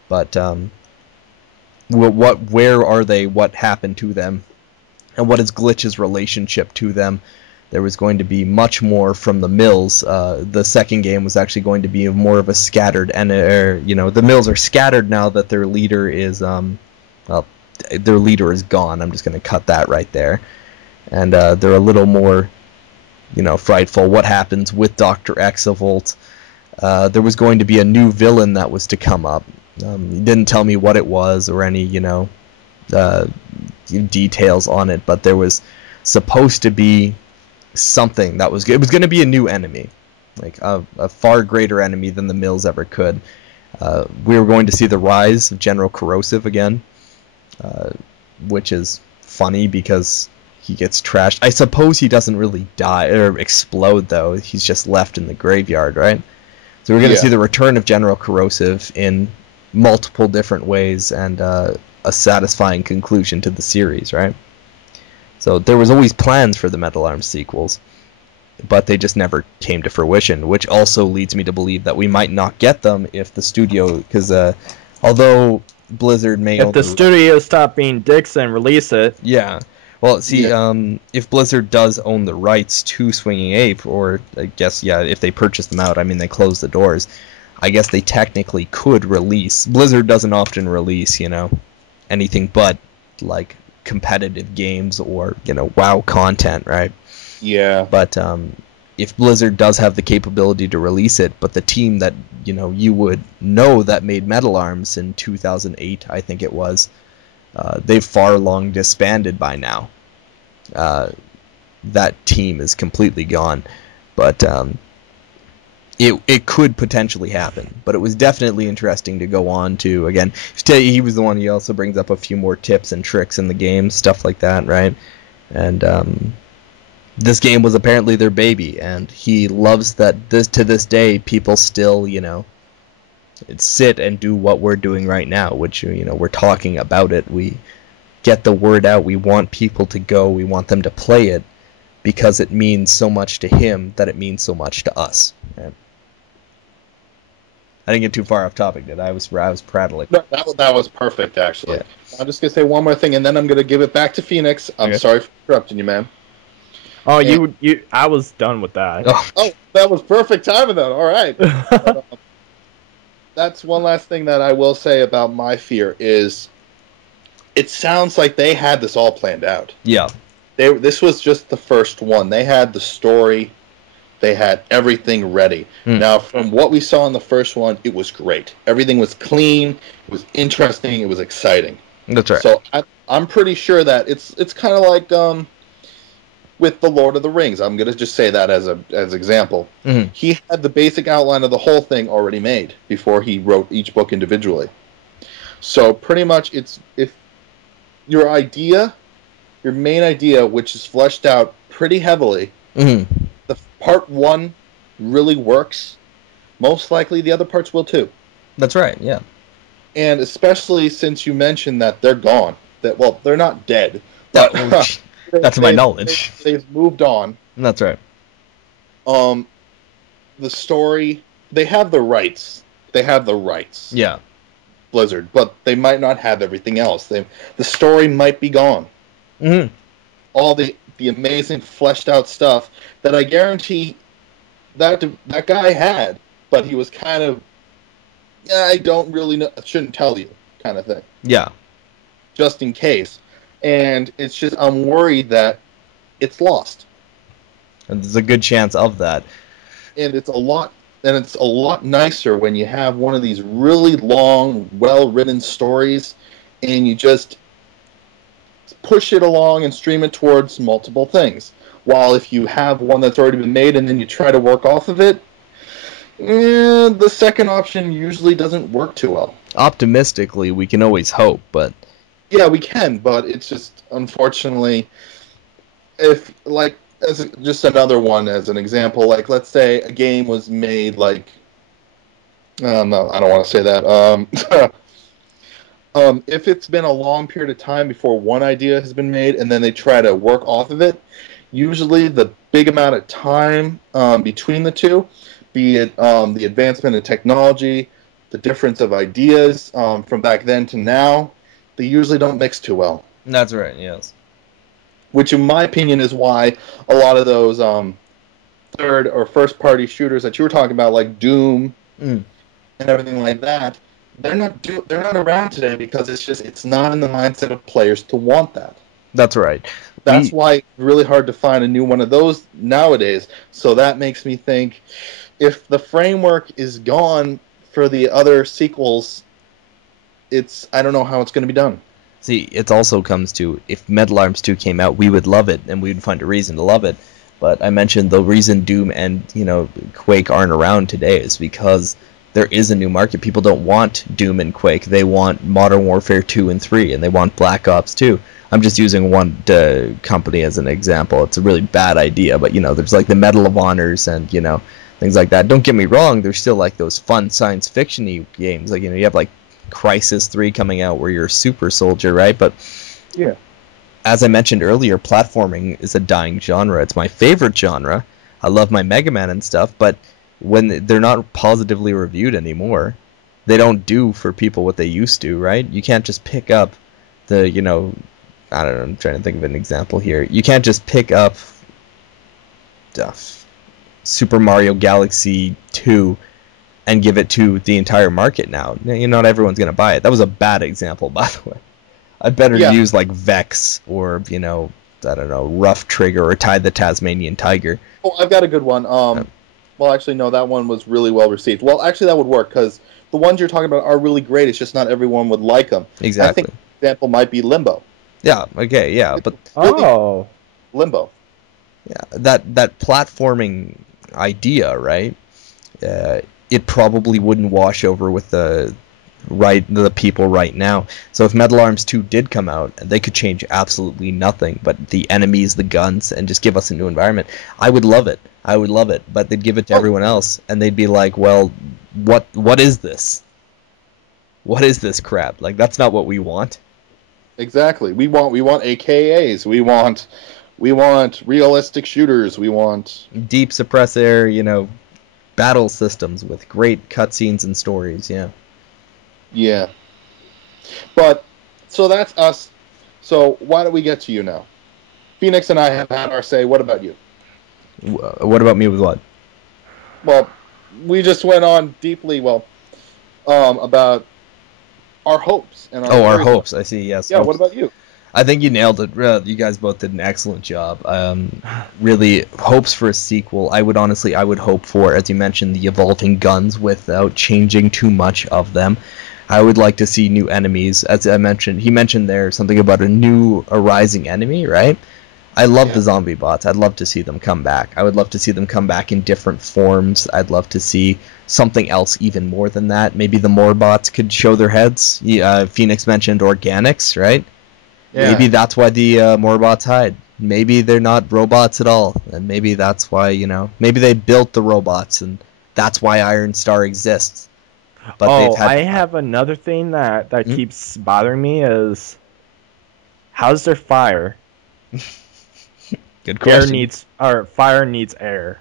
but where are they, what happened to them, and what is Glitch's relationship to them. There was going to be much more from the Mills. The second game was actually going to be more of a scattered, and the Mills are scattered now that their leader is their leader is gone. I'm just going to cut that right there. And they're a little more, frightful. What happens with Dr. Exavolt? There was going to be a new villain that was to come up. He didn't tell me what it was or any, details on it, but there was supposed to be something that was... It was going to be a new enemy, like a far greater enemy than the Mills ever could. We were going to see the rise of General Corrosive again. Which is funny because he gets trashed. I suppose he doesn't really die or explode, though. He's just left in the graveyard, right? So we're going to see the return of General Corrosive in multiple different ways and a satisfying conclusion to the series, right? So there was always plans for the Metal Arms sequels. but they just never came to fruition, which also leads me to believe that we might not get them if the studio, because although Blizzard may if the studio stop being dicks and release it. Yeah. Well, see, if Blizzard does own the rights to Swinging Ape, or I guess, yeah, if they purchase them out, I mean, they close the doors, I guess they technically could release. Blizzard doesn't often release, you know, anything but, like, competitive games or, you know, WoW content, right? Yeah. But if Blizzard does have the capability to release it, but the team that, you know, you would know that made Metal Arms in 2008, I think it was, they've far long disbanded by now. That team is completely gone. But it could potentially happen. But it was definitely interesting to go on to, again, he was the one, he also brings up a few more tips and tricks in the game, stuff like that, right? And this game was apparently their baby, and he loves that to this day people still, you know, sit and do what we're doing right now, which, you know, we're talking about it, we get the word out, we want people to go, we want them to play it, because it means so much to him that it means so much to us. Right? I didn't get too far off topic, did I? I was prattling. No, that was perfect, actually. Yeah. I'm just going to say one more thing, and then I'm going to give it back to Phoenix. I'm sorry for interrupting you, man. Oh, I was done with that. Oh, that was perfect timing, then. All right. That's one last thing that I will say about my fear is it sounds like they had this all planned out. Yeah. This was just the first one. They had the story. They had everything ready. Now, from what we saw in the first one, it was great. Everything was clean. It was interesting. It was exciting. That's right. So I'm pretty sure that it's kind of like with the Lord of the Rings. I'm going to just say that as example. Mm-hmm. He had the basic outline of the whole thing already made before he wrote each book individually. So pretty much if your main idea, which is fleshed out pretty heavily, mm-hmm. the part one really works, most likely the other parts will too. That's right, yeah. And especially since you mentioned that they're gone. Well, they're not dead. But that's my knowledge. They've moved on. That's right. The story, they have the rights. Yeah. Blizzard, but they might not have everything else. The story might be gone. Mm-hmm. All the amazing fleshed out stuff that I guarantee that guy had, but he was kind of, I don't really know, shouldn't tell you kind of thing. Yeah. Just in case. And it's just, I'm worried that it's lost. And there's a good chance of that. And it's a lot nicer when you have one of these really long, well-written stories, and you just push it along and stream it towards multiple things. While if you have one that's already been made and then you try to work off of it, the second option usually doesn't work too well. Optimistically, we can always hope, but... Yeah, we can, but it's just, unfortunately, if, like, just another one as an example, like, let's say a game was made, like, no, I don't want to say that, if it's been a long period of time before one idea has been made and then they try to work off of it, usually the big amount of time between the two, be it the advancement in technology, the difference of ideas from back then to now, they usually don't mix too well. That's right, yes. Which, in my opinion, is why a lot of those third or first-party shooters that you were talking about, like Doom and everything like that, they're not around today because it's not in the mindset of players to want that. That's right. That's why it's really hard to find a new one of those nowadays. So that makes me think, if the framework is gone for the other sequels, I don't know how it's going to be done. See, it also comes to, if Metal Arms 2 came out, we would love it, and we would find a reason to love it. But I mentioned the reason Doom and, Quake aren't around today is because there is a new market. People don't want Doom and Quake. They want Modern Warfare 2 and 3, and they want Black Ops 2. I'm just using one company as an example. It's a really bad idea, but, there's like the Medal of Honors and, things like that. Don't get me wrong, there's still like those fun science fiction-y games. Like, you have like Crisis 3 coming out where you're a super soldier, right? But yeah, as I mentioned earlier, platforming is a dying genre. It's my favorite genre. I love my Mega Man and stuff, but when they're not positively reviewed anymore, they don't do for people what they used to, right? You can't just pick up the, I don't know, I'm trying to think of an example here. You can't just pick up Super Mario Galaxy 2 and give it to the entire market now. Not everyone's going to buy it. That was a bad example, by the way. I'd better use like Vex or, I don't know, Rough Trigger or Tide the Tasmanian Tiger. Oh, I've got a good one. Well, actually, no, that one was really well received. Well, actually, that would work because the ones you're talking about are really great. It's just not everyone would like them. Exactly. I think the example might be Limbo. Yeah, okay, yeah. But Limbo. Yeah, that platforming idea, right? It probably wouldn't wash over with the people right now. So if Metal Arms 2 did come out, they could change absolutely nothing but the enemies, the guns, and just give us a new environment. I would love it. But they'd give it to everyone else, and they'd be like, well, what is this? What is this crap? Like, that's not what we want. Exactly. We want AKAs. We want realistic shooters. We want deep suppressor, battle systems with great cutscenes and stories, yeah. Yeah. But, so that's us. So, why don't we get to you now? Phoenix and I have had our say. What about you? What about me with what? Well, we just went on deeply, about our hopes. And our hopes. I see, yes. Yeah, hopes. What about you? I think you nailed it. You guys both did an excellent job. Really, hopes for a sequel. I would hope for, as you mentioned, the evolving guns without changing too much of them. I would like to see new enemies. As I mentioned, he mentioned there something about a new arising enemy, right? I love the zombie bots. I'd love to see them come back. I would love to see them come back in different forms. I'd love to see something else even more than that. Maybe the Morbots could show their heads. Phoenix mentioned organics, right? Yeah. Maybe that's why the Morbots hide. Maybe they're not robots at all. And maybe that's why, maybe they built the robots and that's why Iron Star exists. But I have another thing that keeps bothering me is, how's their fire? Good question. Fire needs air.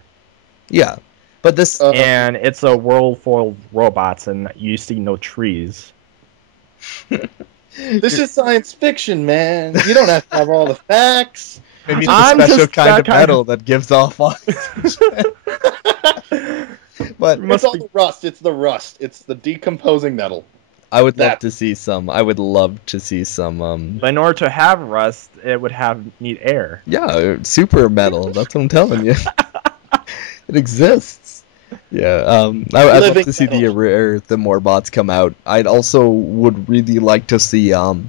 Yeah, but this and it's a world full of robots, and you see no trees. This is science fiction, man. You don't have to have all the facts. Maybe it's a special kind of metal that gives off But it's all the rust. It's the rust. It's the decomposing metal. I would love to see some. But in order to have rust, it would need air. Yeah, super metal. That's what I'm telling you. It exists. Yeah. I'd love to see the Morbots come out. I'd also would really like to see. I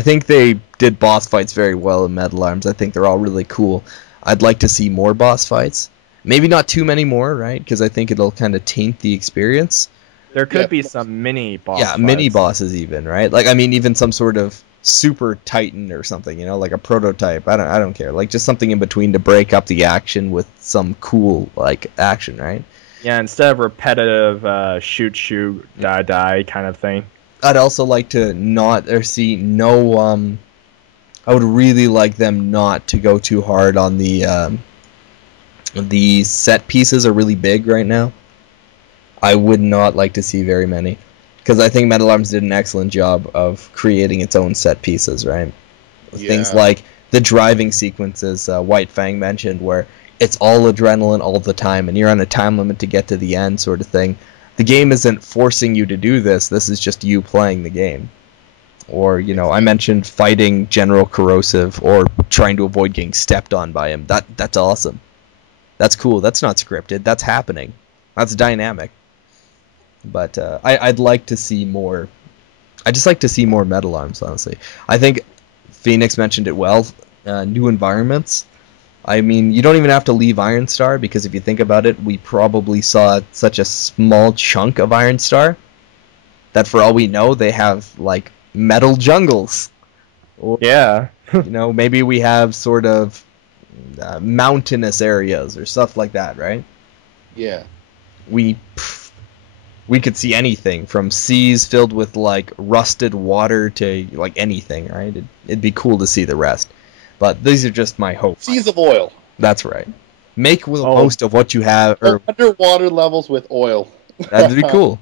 think they did boss fights very well in Metal Arms. I think they're all really cool. I'd like to see more boss fights. Maybe not too many more, right? Because I think it'll kind of taint the experience. There could be some mini bosses. Yeah, mini bosses even, right? Like, I mean, even some sort of super titan or something, like a prototype. I don't care. Like, just something in between to break up the action with some cool, action, right? Yeah, instead of repetitive shoot, die kind of thing. I'd also like to I would really like them not to go too hard on the set pieces are really big right now. I would not like to see very many, because I think Metal Arms did an excellent job of creating its own set pieces, right? Yeah. Things like the driving sequences White Fang mentioned, where it's all adrenaline all the time, and you're on a time limit to get to the end sort of thing. The game isn't forcing you to do this. This is just you playing the game. Or, I mentioned fighting General Corrosive or trying to avoid getting stepped on by him. That's awesome. That's cool. That's not scripted. That's happening. That's dynamic. But I'd like to see more. I just like to see more Metal Arms, honestly. I think Phoenix mentioned it well. New environments. I mean, you don't even have to leave Iron Star, because if you think about it, we probably saw such a small chunk of Iron Star that for all we know, they have, metal jungles. Or, yeah. Maybe we have sort of mountainous areas or stuff like that, right? Yeah. We could see anything from seas filled with rusted water to anything, right? It'd be cool to see the rest. But these are just my hopes. Seas of oil. That's right. Make the most of what you have. Or underwater levels with oil. That'd be cool.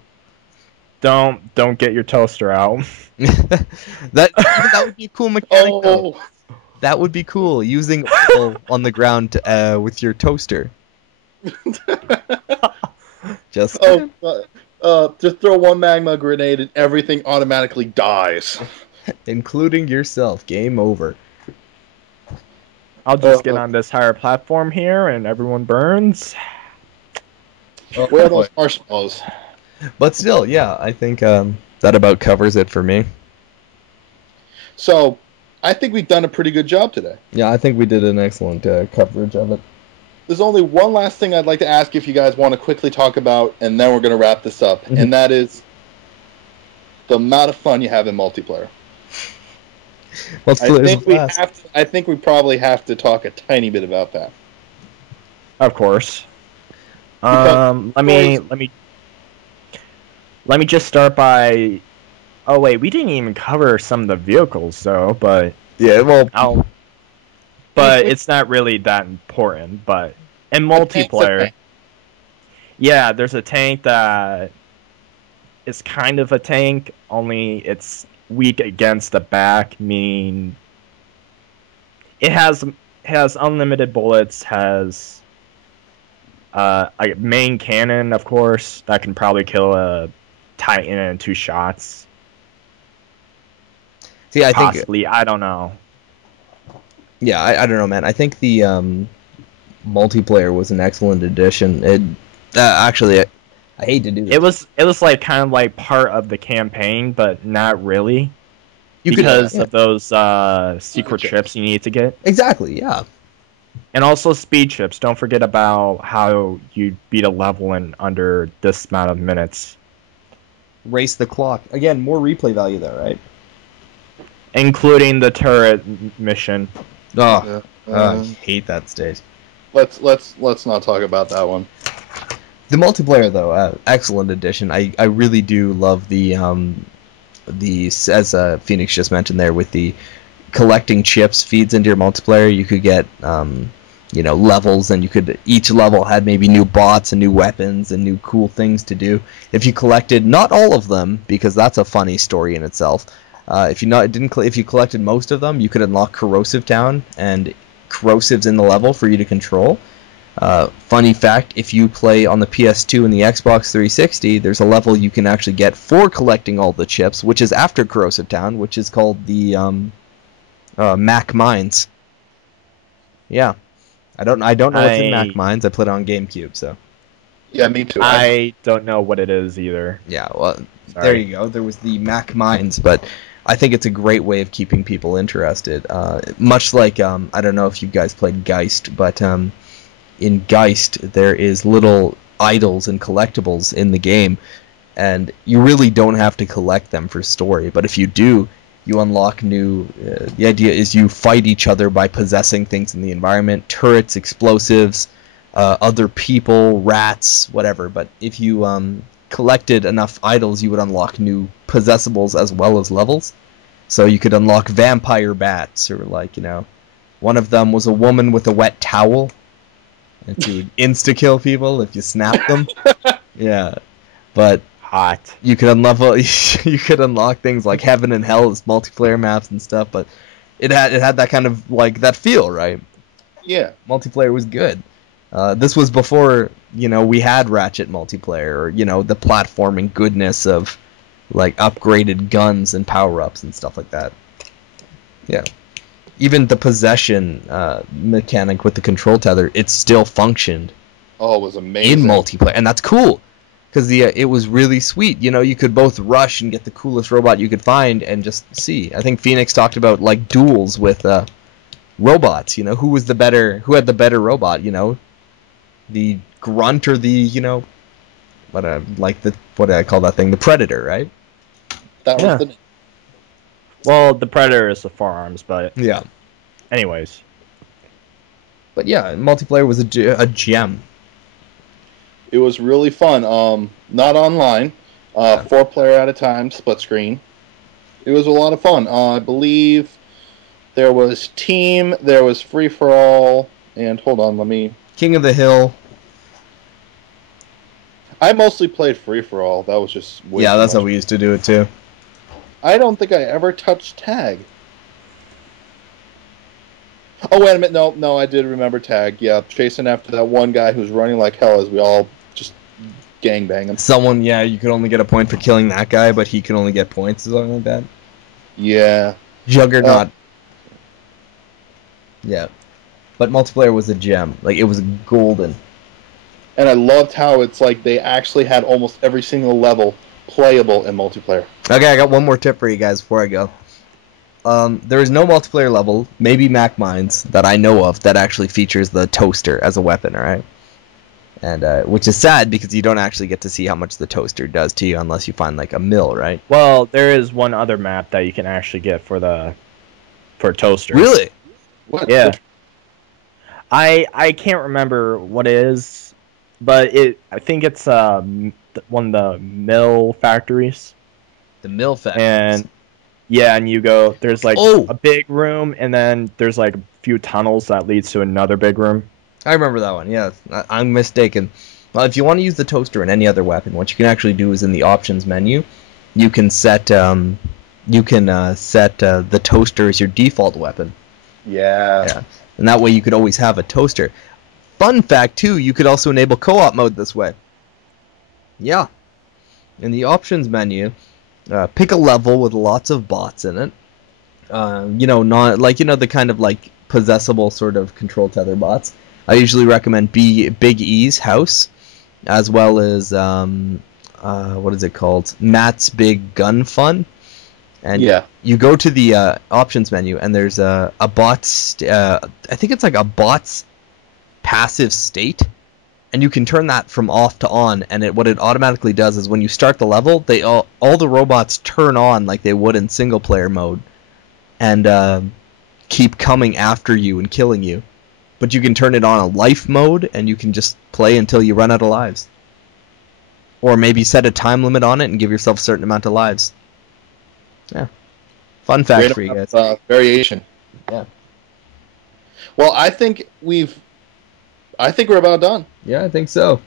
Don't get your toaster out. that would be a cool mechanic. Though. That would be cool, using oil on the ground with your toaster. Just throw one magma grenade and everything automatically dies. Including yourself. Game over. I'll just get on this higher platform here and everyone burns. Where are those marshmallows? But still, yeah, I think that about covers it for me. So, I think we've done a pretty good job today. Yeah, I think we did an excellent coverage of it. There's only one last thing I'd like to ask if you guys want to quickly talk about, and then we're going to wrap this up. Mm-hmm. And that is the amount of fun you have in multiplayer. I think we probably have to talk a tiny bit about that. Of course. Let me just start by. Oh wait, we didn't even cover some of the vehicles though, but yeah, well, but it's not really that important. But in multiplayer, yeah, there's a tank that is kind of a tank, only it's weak against the back, meaning it has unlimited bullets, has a main cannon, of course, that can probably kill a Titan in 2 shots. See, possibly, I don't know. Yeah, I don't know, man. I think the multiplayer was an excellent addition. It actually, I hate to do this. It was like kind of like part of the campaign, but not really. Because of those secret chips you need to get. Exactly, yeah. And also speed chips. Don't forget about how you beat a level in under this amount of minutes. Race the clock. Again, more replay value there, right? Including the turret mission. Oh, I hate that stage. Let's not talk about that one. The multiplayer, though, excellent addition. I really do love the as Phoenix just mentioned there, with the collecting chips feeds into your multiplayer. You could get levels, and each level had maybe new bots and new weapons and new cool things to do. If you collected not all of them, because that's a funny story in itself. If you collected most of them, you could unlock Corrosive Town, and corrosives in the level for you to control. Funny fact, if you play on the PS2 and the Xbox 360, there's a level you can actually get for collecting all the chips, which is after Corrosive Town, which is called the Mac Mines. Yeah. I don't know what's in Mac Mines. I played it on GameCube, so. Yeah, me too. I don't know what it is either. Yeah, well, there you go. There was the Mac Mines, but I think it's a great way of keeping people interested. Much like, I don't know if you guys played Geist, but in Geist there is little idols and collectibles in the game, and you really don't have to collect them for story, but if you do, you unlock new... the idea is you fight each other by possessing things in the environment, turrets, explosives, other people, rats, whatever, but if you collected enough idols, you would unlock new possessables as well as levels. So you could unlock vampire bats, or one of them was a woman with a wet towel, and she would insta-kill people if you snap them. Yeah, but hot. You could unlock things like Heaven and Hell as multiplayer maps and stuff, but it had that kind of that feel, right? Yeah, multiplayer was good. This was before we had Ratchet multiplayer, or the platforming goodness of upgraded guns and power-ups and stuff like that. Yeah. Even the possession mechanic with the control tether, it still functioned. Oh, it was amazing. In multiplayer, and that's cool, because it was really sweet. You could both rush and get the coolest robot you could find and just see. I think Phoenix talked about duels with robots. Who had the better robot? The grunt or the what do I call that thing? The Predator, right? That was the name. Well, the Predator is the firearms, but yeah. Anyways, but yeah, multiplayer was a gem. It was really fun. Not online, 4-player at a time, split screen. It was a lot of fun. I believe there was team, there was free for all, and hold on, let me King of the Hill. I mostly played free for all. That was just way Yeah, too that's much. how we used to do it too. I don't think I ever touched tag. Oh wait a minute, no, I did remember tag. Yeah, chasing after that one guy who's running like hell as we all just gangbang him. Someone, yeah, you could only get a point for killing that guy, but he could only get points or something like that. Yeah. Juggernaut. Yeah. But multiplayer was a gem. Like, it was golden. And I loved how it's like they actually had almost every single level playable in multiplayer. Okay, I got one more tip for you guys before I go. There is no multiplayer level, maybe Mac Mines, that I know of that actually features the toaster as a weapon, alright? And which is sad because you don't actually get to see how much the toaster does to you unless you find like a mill, right? Well, there is one other map that you can actually get for toasters. Really? What? Yeah. I can't remember what it is, but I think it's one of the mill factories. The mill factories. And yeah, and you go, there's like a big room, and then there's like a few tunnels that leads to another big room. I remember that one, yeah. I'm mistaken. Well, if you want to use the toaster in any other weapon, what you can actually do is in the options menu, you can set the toaster as your default weapon. Yeah. And that way you could always have a toaster. Fun fact, too, you could also enable co-op mode this way. Yeah. In the options menu, pick a level with lots of bots in it. Not like, the kind of like possessable sort of control tether bots. I usually recommend Big E's house, as well as what is it called? Matt's Big Gun Fun. And you go to the options menu, and there's a bot's. I think it's like a bot's passive state, and you can turn that from off to on. And what it automatically does is when you start the level, all the robots turn on like they would in single player mode, and keep coming after you and killing you. But you can turn it on a life mode, and you can just play until you run out of lives. Or maybe set a time limit on it and give yourself a certain amount of lives. Yeah. Fun fact for you guys. Variation. Yeah. Well, I think we're about done. Yeah, I think so.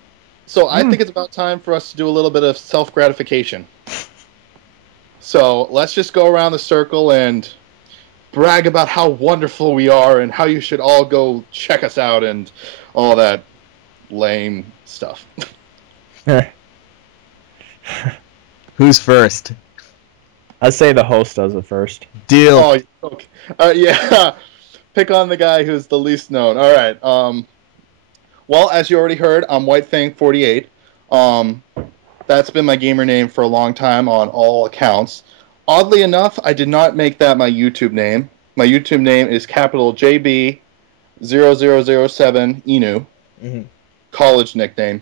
So I think it's about time for us to do a little bit of self-gratification. So let's just go around the circle and brag about how wonderful we are and how you should all go check us out and all that lame stuff. Who's first? I'd say the host does it first. Deal. Oh, okay. Yeah. Pick on the guy who's the least known. All right. Well, as you already heard, I'm WhiteFang48. That's been my gamer name for a long time on all accounts. Oddly enough, I did not make that my YouTube name. My YouTube name is capital JB007inu. College nickname.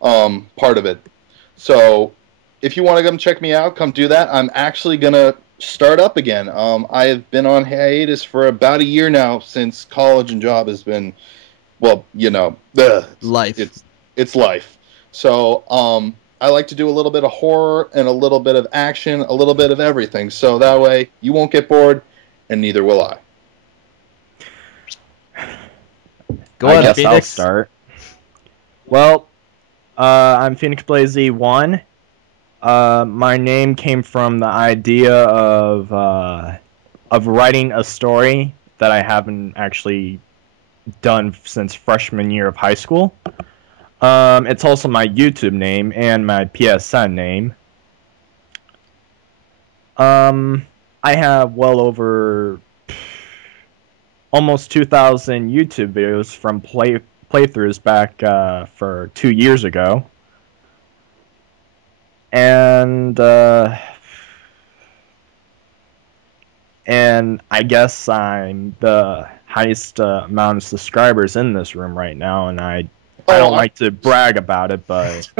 Part of it. So, if you want to come check me out, come do that. I'm actually going to start up again. I have been on hiatus for about a year now since college and job has been, life. It's life. So, I like to do a little bit of horror and a little bit of action, a little bit of everything. So that way you won't get bored, and neither will I. Go on, I guess Phoenix. I'll start. Well, I'm PhoenixBlazeZ1. My name came from the idea of writing a story that I haven't actually done since freshman year of high school. It's also my YouTube name and my PSN name. I have well over almost 2,000 YouTube videos from playthroughs back for 2 years ago. And I guess I'm the highest amount of subscribers in this room right now, and I don't like to brag about it, but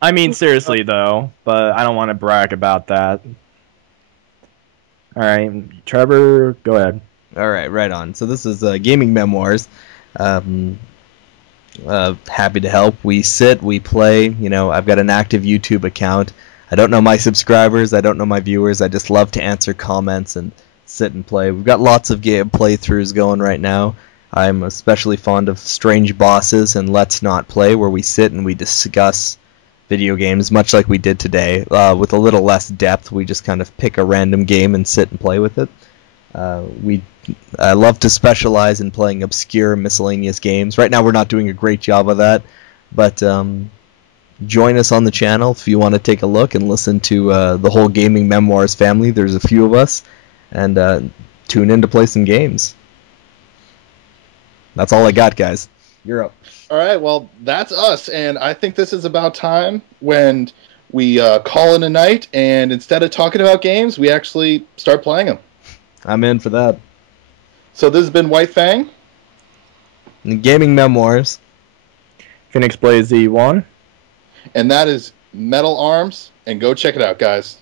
I mean seriously though, but I don't want to brag about that. All right, Trevor, go ahead. All right, right on. So this is Gaming Memoirs. Happy to help. We sit, we play. I've got an active YouTube account. I don't know my subscribers. I don't know my viewers. I just love to answer comments and sit and play. We've got lots of game playthroughs going right now. I'm especially fond of Strange Bosses and Let's Not Play, where we sit and we discuss video games, much like we did today, with a little less depth. We just kind of pick a random game and sit and play with it. I love to specialize in playing obscure miscellaneous games. Right now we're not doing a great job of that, but join us on the channel if you want to take a look and listen to the whole Gaming Memoirs family. There's a few of us, and tune in to play some games. That's all I got, guys. You're up. All right, well, that's us, and I think this is about time when we call it a night, and instead of talking about games, we actually start playing them. I'm in for that. So this has been White Fang. Gaming Memoirs. PhoenixBlazeZ1. And that is Metal Arms, and go check it out, guys.